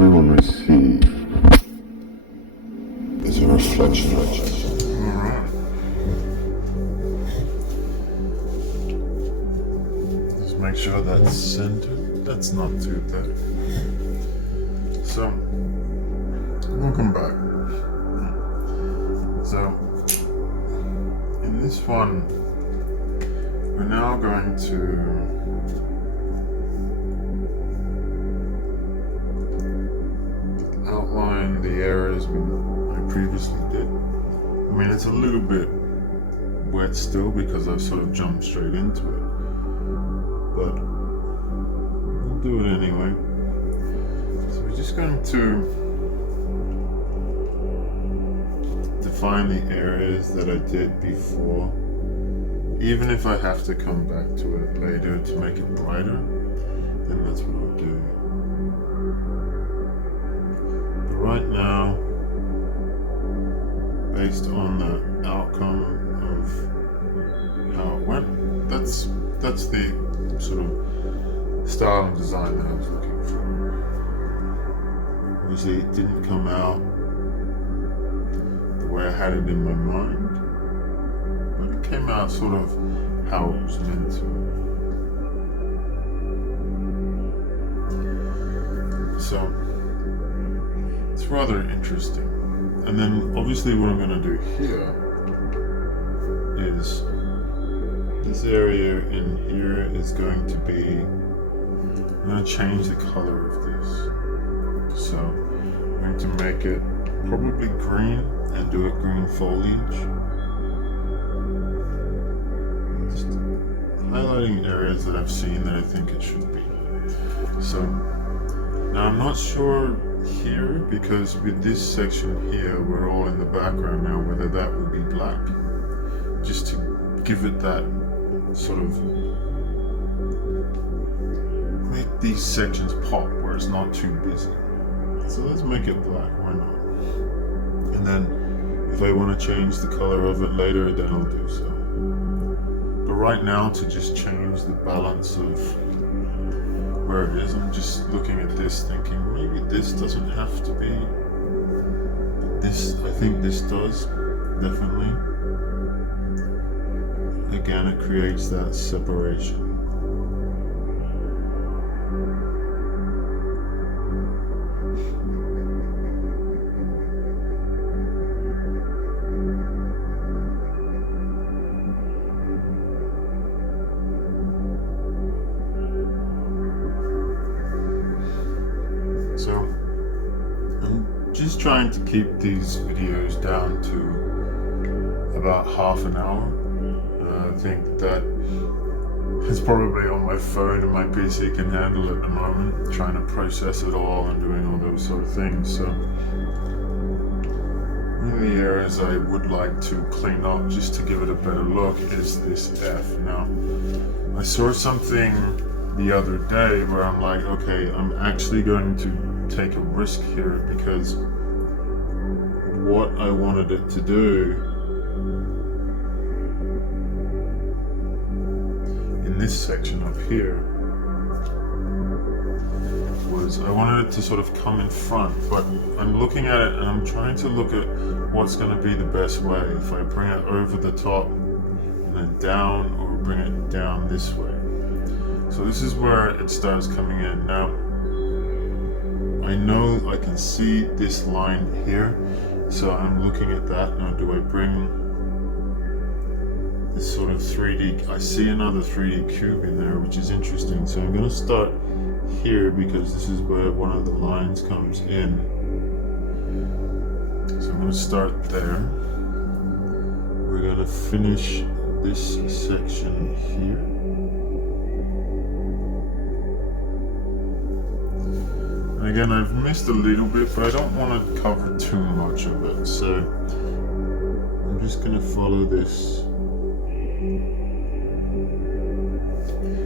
everyone we see is a reflection of us. Alright. Just make sure that's centered. That's not too bad. So, welcome back. So, in this one, we're now going to outline the areas I previously did. I mean, it's a little bit wet still because I've sort of jumped straight into it, but we'll do it anyway. So we're just going to define the areas that I did before, even if I have to come back to it later to make it brighter, then that's what I'll do. But right now, based on the outcome of how it went, that's the sort of style and design that I was looking for. Obviously it didn't come out the way I had it in my mind, but it came out sort of how it was meant to. So it's rather interesting. And then obviously what I'm going to do here is this area in here is going to be, I'm going to change the color of this. So I'm going to make it probably green and do it green foliage. Just highlighting areas that I've seen that I think it should be. So now I'm not sure here, because with this section here, we're all in the background now, whether that will be black. Just to give it that sort of, make these sections pop where it's not too busy. So let's make it black, why not? And then if I want to change the color of it later, then I'll do so. But right now, to just change the balance of where it is, I'm just looking at this thinking maybe this doesn't have to be, but this, I think this does, definitely. Again, it creates that separation. So I'm just trying to keep these videos down to about half an hour. I think that is probably on my phone and my PC can handle at the moment, trying to process it all and doing all those sort of things. So one of the areas I would like to clean up just to give it a better look is this F. Now, I saw something the other day where I'm like, okay, I'm actually going to take a risk here, because what I wanted it to do in this section up here was, I wanted it to sort of come in front, but I'm looking at it and I'm trying to look at what's going to be the best way. If I bring it over the top and then down, or bring it down this way. So this is where it starts coming in. Now, I know I can see this line here, so I'm looking at that. Now, do I bring this sort of 3D, I see another 3D cube in there, which is interesting. So I'm going to start here, because this is where one of the lines comes in. So I'm going to start there. We're going to finish this section here. And again, I've missed a little bit, but I don't want to cover too much of it. So I'm just going to follow this,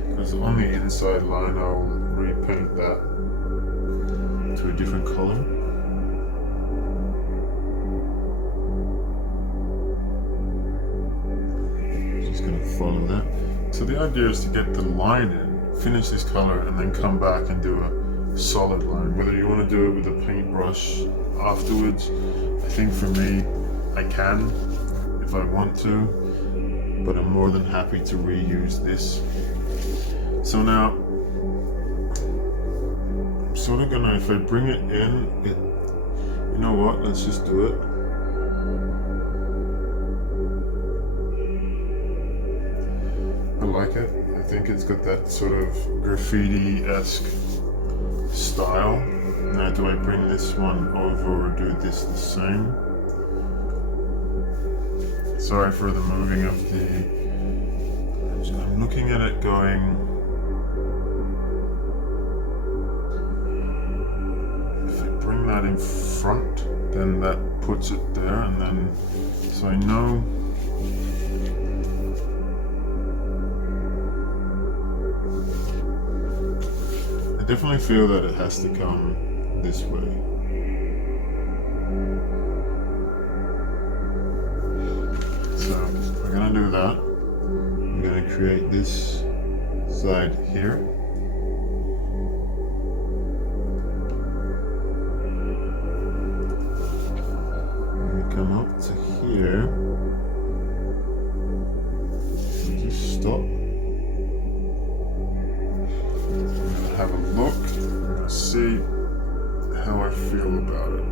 because on the inside line I'll repaint that to a different color. Just going to follow that. So the idea is to get the line in, finish this color, and then come back and do a solid line. Whether you want to do it with a paintbrush afterwards, I think for me, I can if I want to, but I'm more than happy to reuse this. So now, I'm sort of gonna, if I bring it in, you know what, let's just do it. I like it. I think it's got that sort of graffiti-esque style. Now, do I bring this one over or do this the same? Sorry for the moving of the... I'm looking at it going... If I bring that in front, then that puts it there, and then... So I know... I definitely feel that it has to come this way. So we're gonna do that. I'm gonna create this side here. I'm gonna come up to here. Just stop. Have a look, I'm gonna see how I feel about it.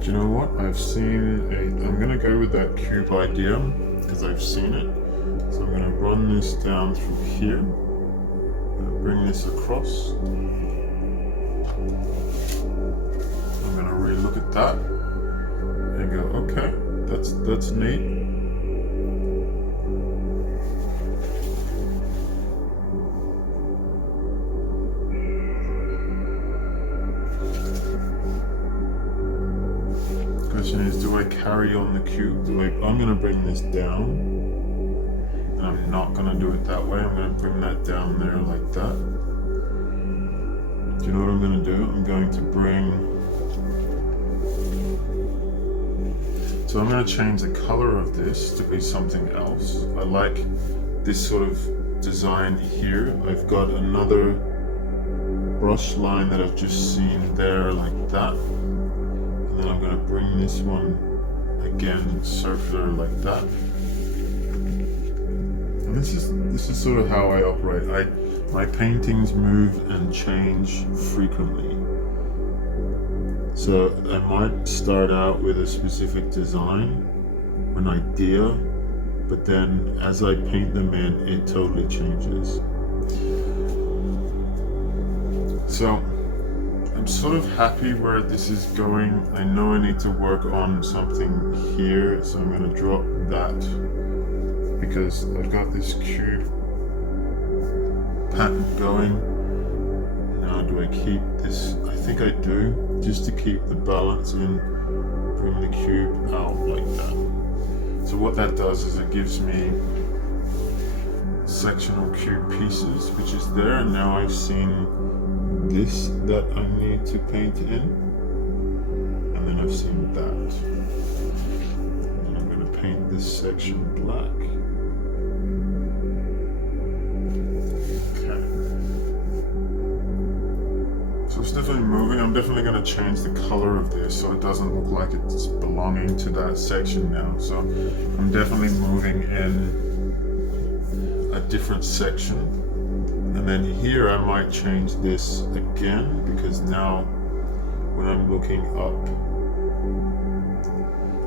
Do you know what? I'm gonna go with that cube idea because I've seen it. So I'm going to run this down through here. I'm going to bring this across. I'm going to re-look at that and go, okay, that's neat. Question is, do I carry on the cube? I'm going to bring this down. I'm not going to do it that way. I'm going to bring that down there like that. Do you know what I'm going to do? I'm going to So I'm going to change the color of this to be something else. I like this sort of design here. I've got another brush line that I've just seen there like that. And then I'm going to bring this one again circular like that. This is sort of how I operate. My paintings move and change frequently. So I might start out with a specific design, an idea, but then as I paint them in, it totally changes. So I'm sort of happy where this is going. I know I need to work on something here, so I'm going to drop that. Because I've got this cube pattern going. Now do I keep this? I think I do, just to keep the balance in, bring the cube out like that. So what that does is it gives me sectional cube pieces, which is there, and now I've seen this that I need to paint in, and then I've seen that. And I'm going to paint this section black. So it's definitely moving. I'm definitely going to change the color of this so it doesn't look like it's belonging to that section now. So I'm definitely moving in a different section. And then here I might change this again, because now when I'm looking up,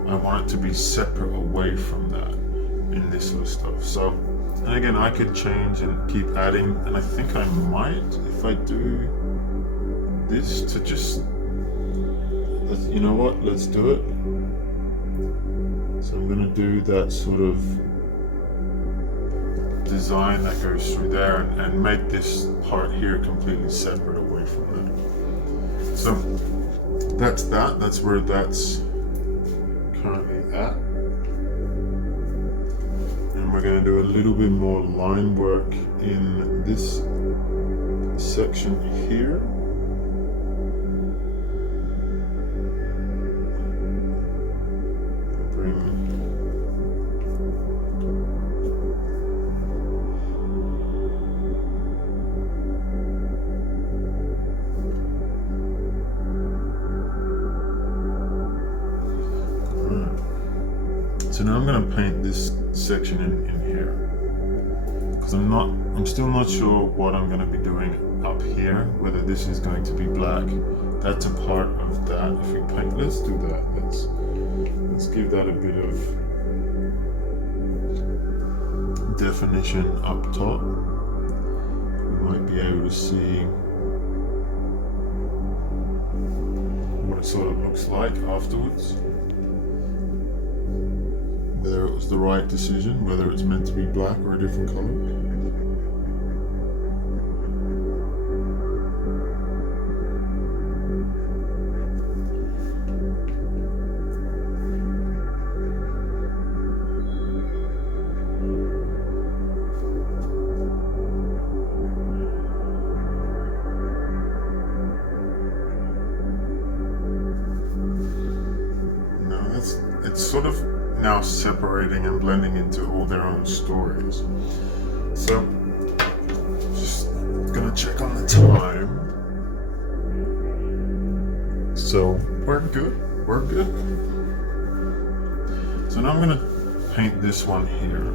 I want it to be separate away from that in this sort of stuff. So, and again, I could change and keep adding, and I think I might, if I do this, to just, you know what, let's do it. So I'm going to do that sort of design that goes through there and make this part here completely separate away from that. So that's that. That's where that's currently at. And we're going to do a little bit more line work in this section here. So now I'm going to paint this section in here, because I'm still not sure what I'm going to be doing up here, whether this is going to be black. That's a part of that. If we paint, let's do that. Let's give that a bit of definition up top. We might be able to see what it sort of looks like afterwards. Whether it was the right decision, whether it's meant to be black or a different color. It's sort of now separating and blending into all their own stories. So, just gonna check on the time. So, we're good. So now I'm gonna paint this one here,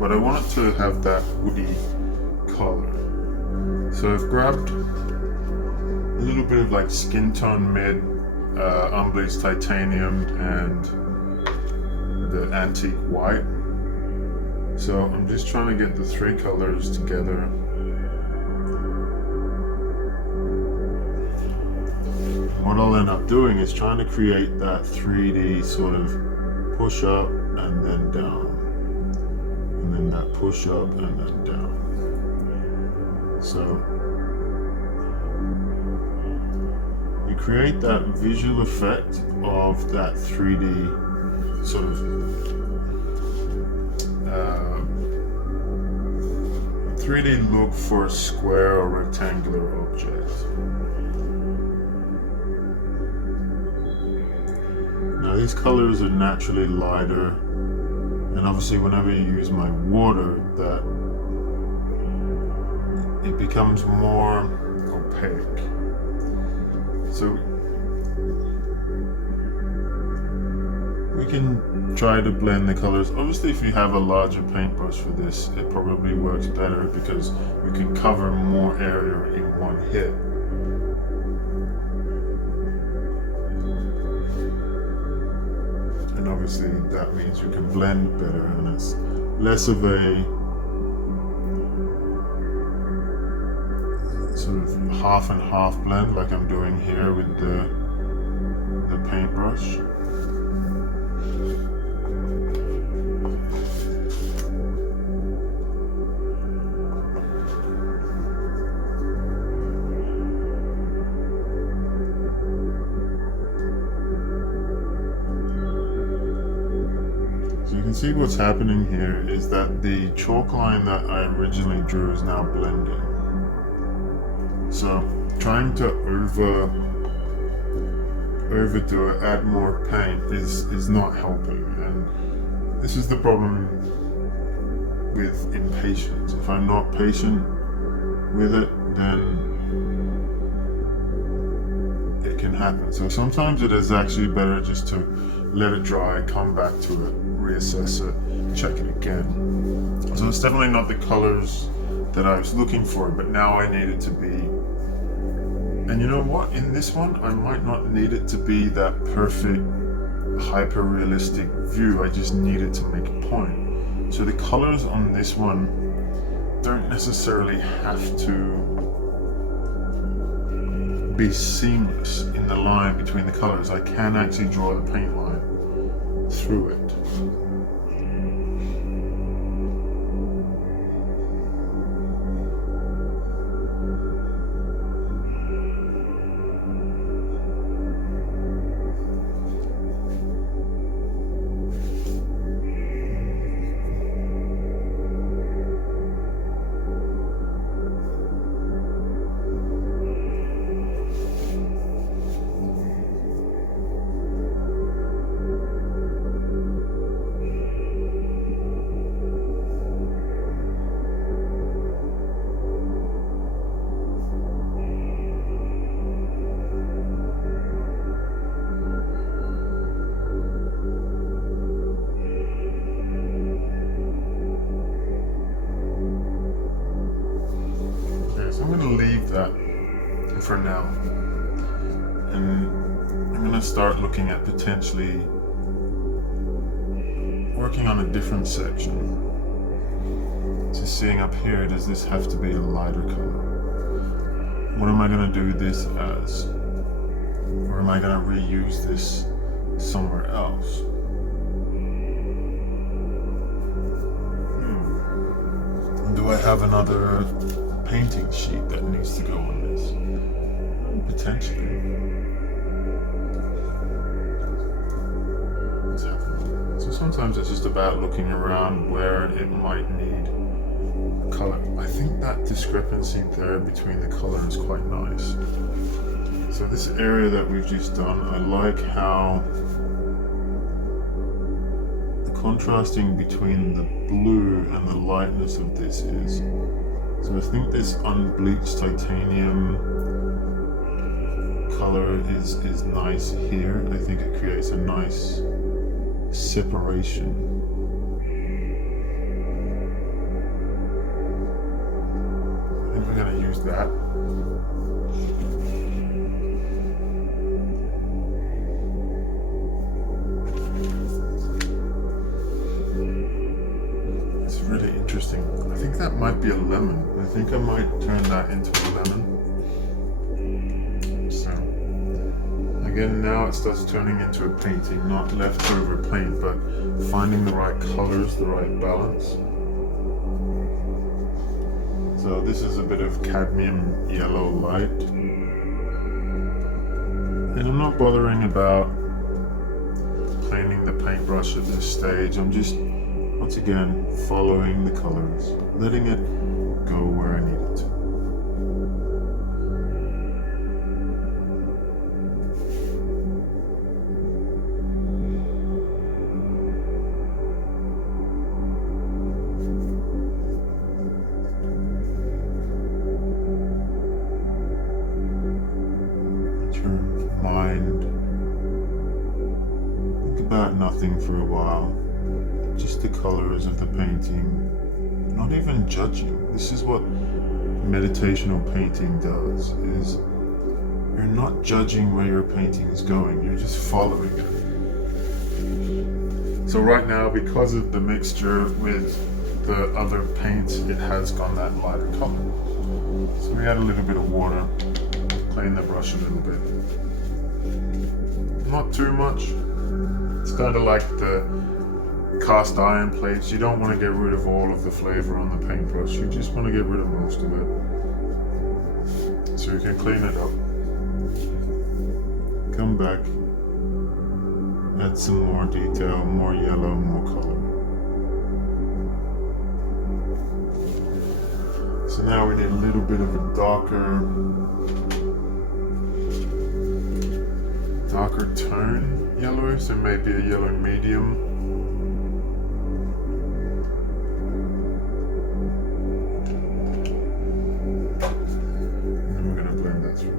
but I want it to have that woody color. So I've grabbed a little bit of like skin tone mid, unbleached titanium, and the antique white. So I'm just trying to get the three colors together. What I'll end up doing is trying to create that 3D sort of push up and then down, and then that push up and then down. So you create that visual effect of that 3D sort of 3D look for a square or rectangular object. Now these colors are naturally lighter, and obviously whenever you use my water, that it becomes more opaque. So we can try to blend the colors. Obviously, if you have a larger paintbrush for this, it probably works better because you can cover more area in one hit. And obviously that means you can blend better, and it's less of a sort of half and half blend like I'm doing here with the paintbrush. You can see what's happening here is that the chalk line that I originally drew is now blending. So trying to overdo it, add more paint is not helping, and this is the problem with impatience. If I'm not patient with it, then it can happen. So sometimes it is actually better just to let it dry, come back to it, reassess it, check it again. So it's definitely not the colors that I was looking for, but now I need it to be. And you know what? In this one, I might not need it to be that perfect, hyper-realistic view. I just need it to make a point. So the colors on this one don't necessarily have to be seamless in the line between the colors. I can actually draw the paint line through it. I'm gonna leave that for now. And I'm gonna start looking at potentially working on a different section. Just seeing up here, does this have to be a lighter color? What am I gonna do this as? Or am I gonna reuse this somewhere else? Do I have another painting sheet that needs to go on this? Potentially. Let's have a look. So sometimes it's just about looking around where it might need color. I think that discrepancy there between the color is quite nice. So this area that we've just done, I like how the contrasting between the blue and the lightness of this is. So I think this unbleached titanium color is nice here. I think it creates a nice separation. I think we're gonna use that. It's really interesting. I think that might be a lemon. I think I might turn that into a lemon. So again, now it starts turning into a painting, not leftover paint, but finding the right colors, the right balance. So this is a bit of cadmium yellow light. And I'm not bothering about cleaning the paintbrush at this stage. I'm just, once again, following the colors, letting it go where I need it to. Mind. Think about nothing for a while. Just the colors of the painting. Not even judging. This is what meditational painting does, is you're not judging where your painting is going, you're just following it. So right now, because of the mixture with the other paints, it has gone that lighter color. So we add a little bit of water, clean the brush a little bit. Not too much. It's kind of like the cast iron plates. You don't want to get rid of all of the flavor on the paintbrush. You just want to get rid of most of it. So you can clean it up. Come back. Add some more detail, more yellow, more color. So now we need a little bit of a darker tone yellow, so maybe a yellow medium. And then we're going to blend that through.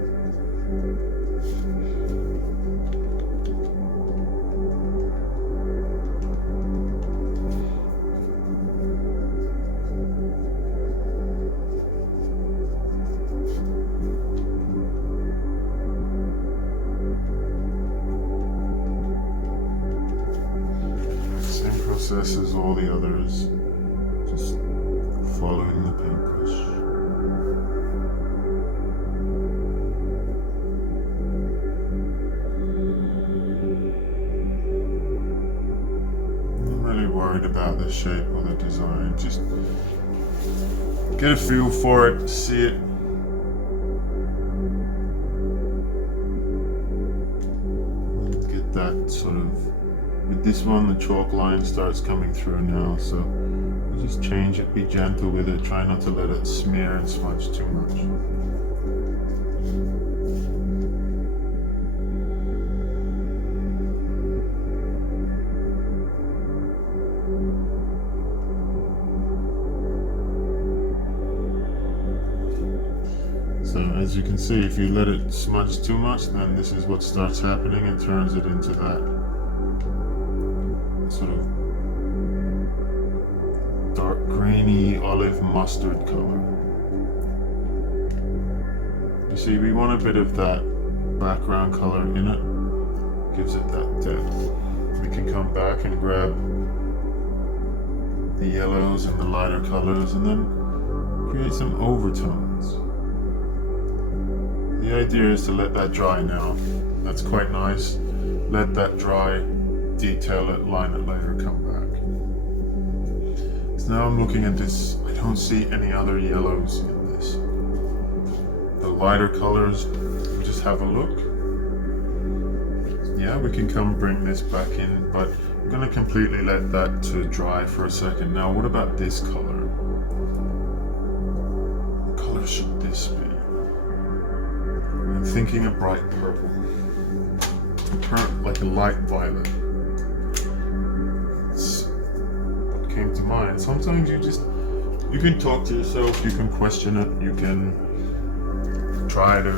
Process as all the others, just following the paintbrush. I'm not really worried about the shape or the design, just get a feel for it, see it. And get that sort of. With this one, the chalk line starts coming through now, so you just change it, be gentle with it, try not to let it smear and smudge too much. So as you can see, if you let it smudge too much, then this is what starts happening and turns it into that sort of dark grainy olive mustard color. You see, we want a bit of that background color in it. Gives it that depth. We can come back and grab the yellows and the lighter colors and then create some overtones. The idea is to let that dry now. That's quite nice. Let that dry, detail it, line it later, come back. So now I'm looking at this, I don't see any other yellows in this. The lighter colors, just have a look. Yeah, we can come bring this back in, but I'm gonna completely let that to dry for a second. Now, what about this color? What color should this be? I'm thinking a bright purple. Like a light violet. It's what came to mind. Sometimes you can talk to yourself, you can question it, you can try to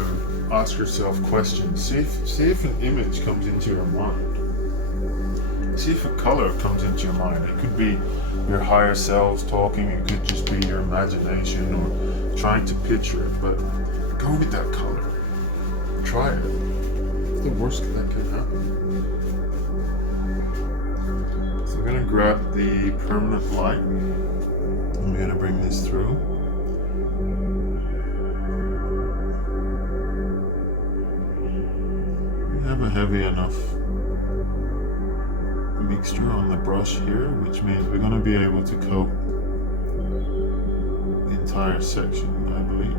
ask yourself questions. See if an image comes into your mind. See if a color comes into your mind. It could be your higher selves talking, it could just be your imagination or trying to picture it, but go with that color. Try it. It's the worst that can happen. So I'm gonna grab the permanent light. I'm gonna bring this through. We have a heavy enough mixture on the brush here, which means we're gonna be able to coat the entire section, I believe.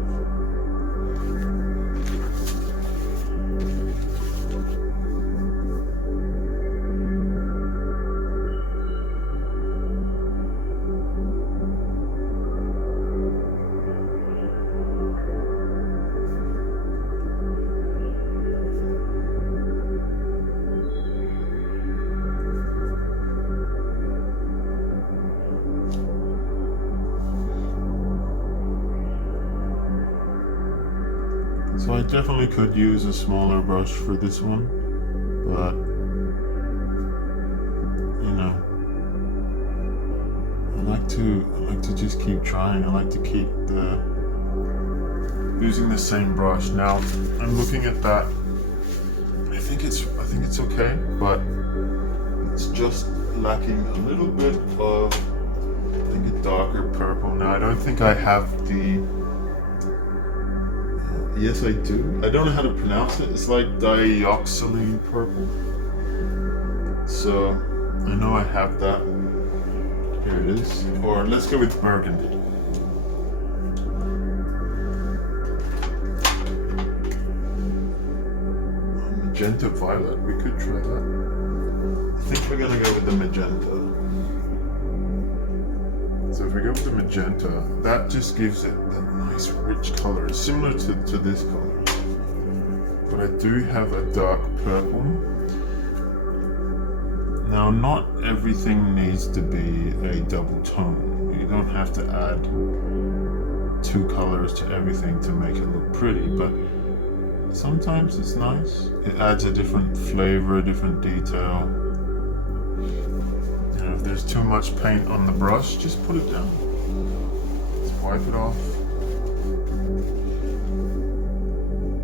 So I definitely could use a smaller brush for this one, but you know, I like to just keep trying. I like to keep using the same brush. Now I'm looking at that. I think it's okay, but it's just lacking a little bit of, I think, a darker purple. Now I don't think I have the. Yes, I do. I don't know how to pronounce it. It's like dioxylene purple. So I know I have that. Here it is. Or let's go with burgundy. Magenta violet. We could try that. I think we're gonna go with the magenta. So if we go with the magenta, that just gives it that nice rich color. It's similar to this color. But I do have a dark purple. Now, not everything needs to be a double tone. You don't have to add two colors to everything to make it look pretty, but sometimes it's nice. It adds a different flavor, a different detail. You know, if there's too much paint on the brush, just put it down. Let's wipe it off.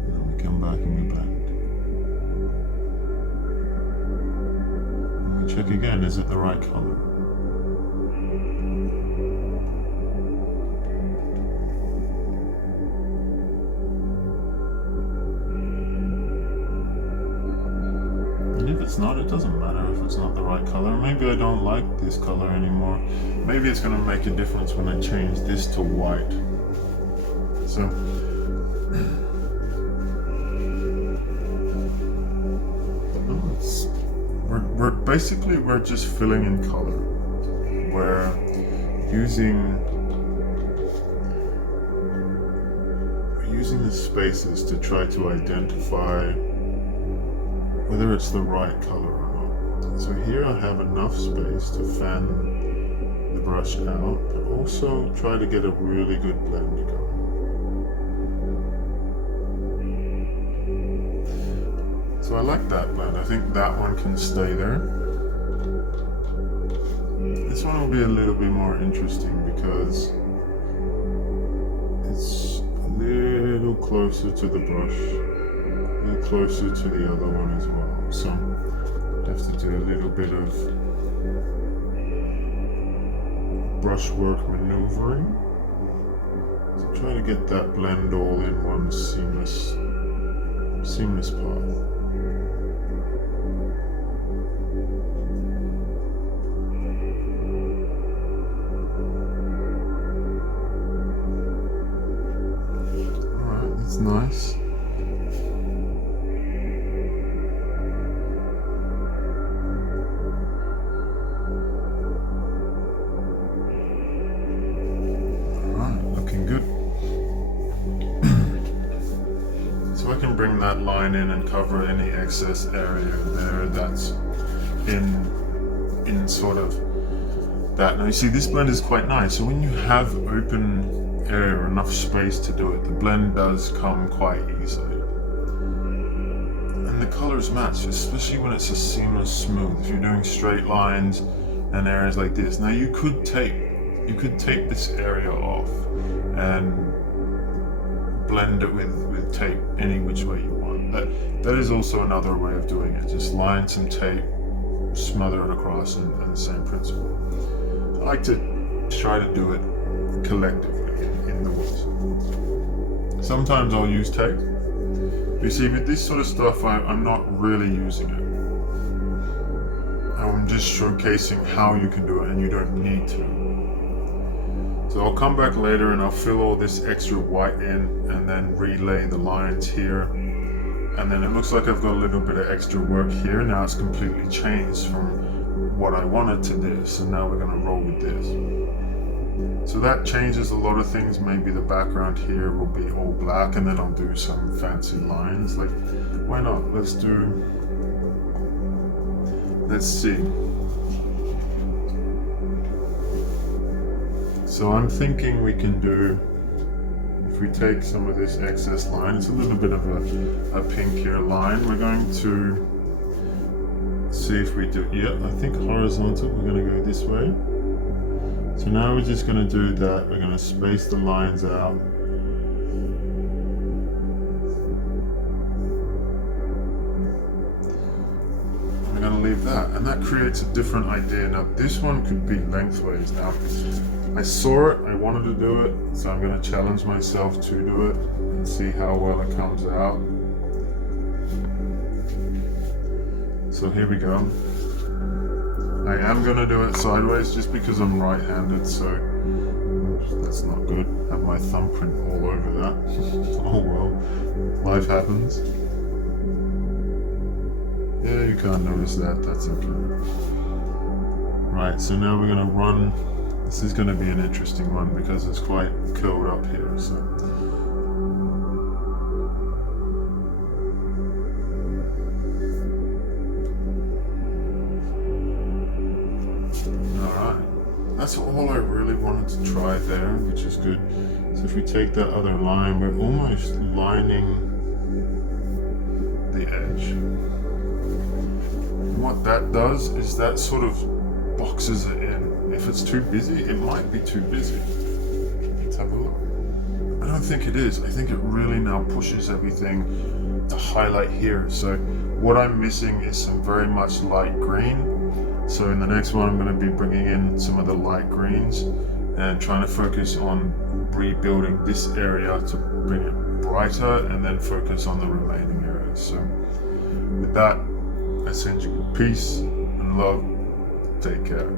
Then we come back and we blend. And we check again, is it the right color? If it's not, it doesn't matter if it's not the right color. Maybe I don't like this color anymore. Maybe it's gonna make a difference when I change this to white. So we're just filling in color. We're using the spaces to try to identify whether it's the right color or not. So here I have enough space to fan the brush out, but also try to get a really good blend going. So I like that blend. I think that one can stay there. This one will be a little bit more interesting because it's a little closer to the brush, a little closer to the other one as well. So I have to do a little bit of brushwork maneuvering. So try to get that blend all in one seamless path. Alright, that's nice. Bring that line in and cover any excess area there that's in sort of that. Now you see this blend is quite nice, so when you have open area or enough space to do it, the blend does come quite easily. And the colors match, especially when it's a seamless smooth. If you're doing straight lines and areas like this. Now you could take this area off and blend it with tape any which way you want. That is also another way of doing it. Just line some tape, smother it across, and the same principle. I like to try to do it collectively in the woods. Sometimes I'll use tape. You see, with this sort of stuff, I'm not really using it. I'm just showcasing how you can do it, and you don't need to. So I'll come back later and I'll fill all this extra white in and then relay the lines here. And then it looks like I've got a little bit of extra work here. Now it's completely changed from what I wanted to this. And now we're going to roll with this. So that changes a lot of things. Maybe the background here will be all black and then I'll do some fancy lines. Like, why not? Let's see. So I'm thinking we can do, if we take some of this excess line, it's a little bit of a pinkier line. We're going to see if we do, I think horizontal, we're going to go this way. So now we're just going to do that. We're going to space the lines out. We're going to leave that, and that creates a different idea. Now this one could be lengthways. Now I saw it, I wanted to do it, so I'm going to challenge myself to do it and see how well it comes out. So here we go. I am going to do it sideways just because I'm right-handed, so that's not good. I have my thumbprint all over that. Oh well, life happens. Yeah, you can't notice that, that's okay. Right, so now we're going to run. This is going to be an interesting one because it's quite curled up here. So, alright, that's all I really wanted to try there, which is good. So if we take that other line, we're almost lining the edge. And what that does is that sort of boxes it in. If it's too busy, it might be too busy. Let's have a look. I don't think it is. I think it really now pushes everything to highlight here. So what I'm missing is some very much light green. So in the next one, I'm going to be bringing in some of the light greens and trying to focus on rebuilding this area to bring it brighter and then focus on the remaining areas. So with that, I send you peace and love. Take care.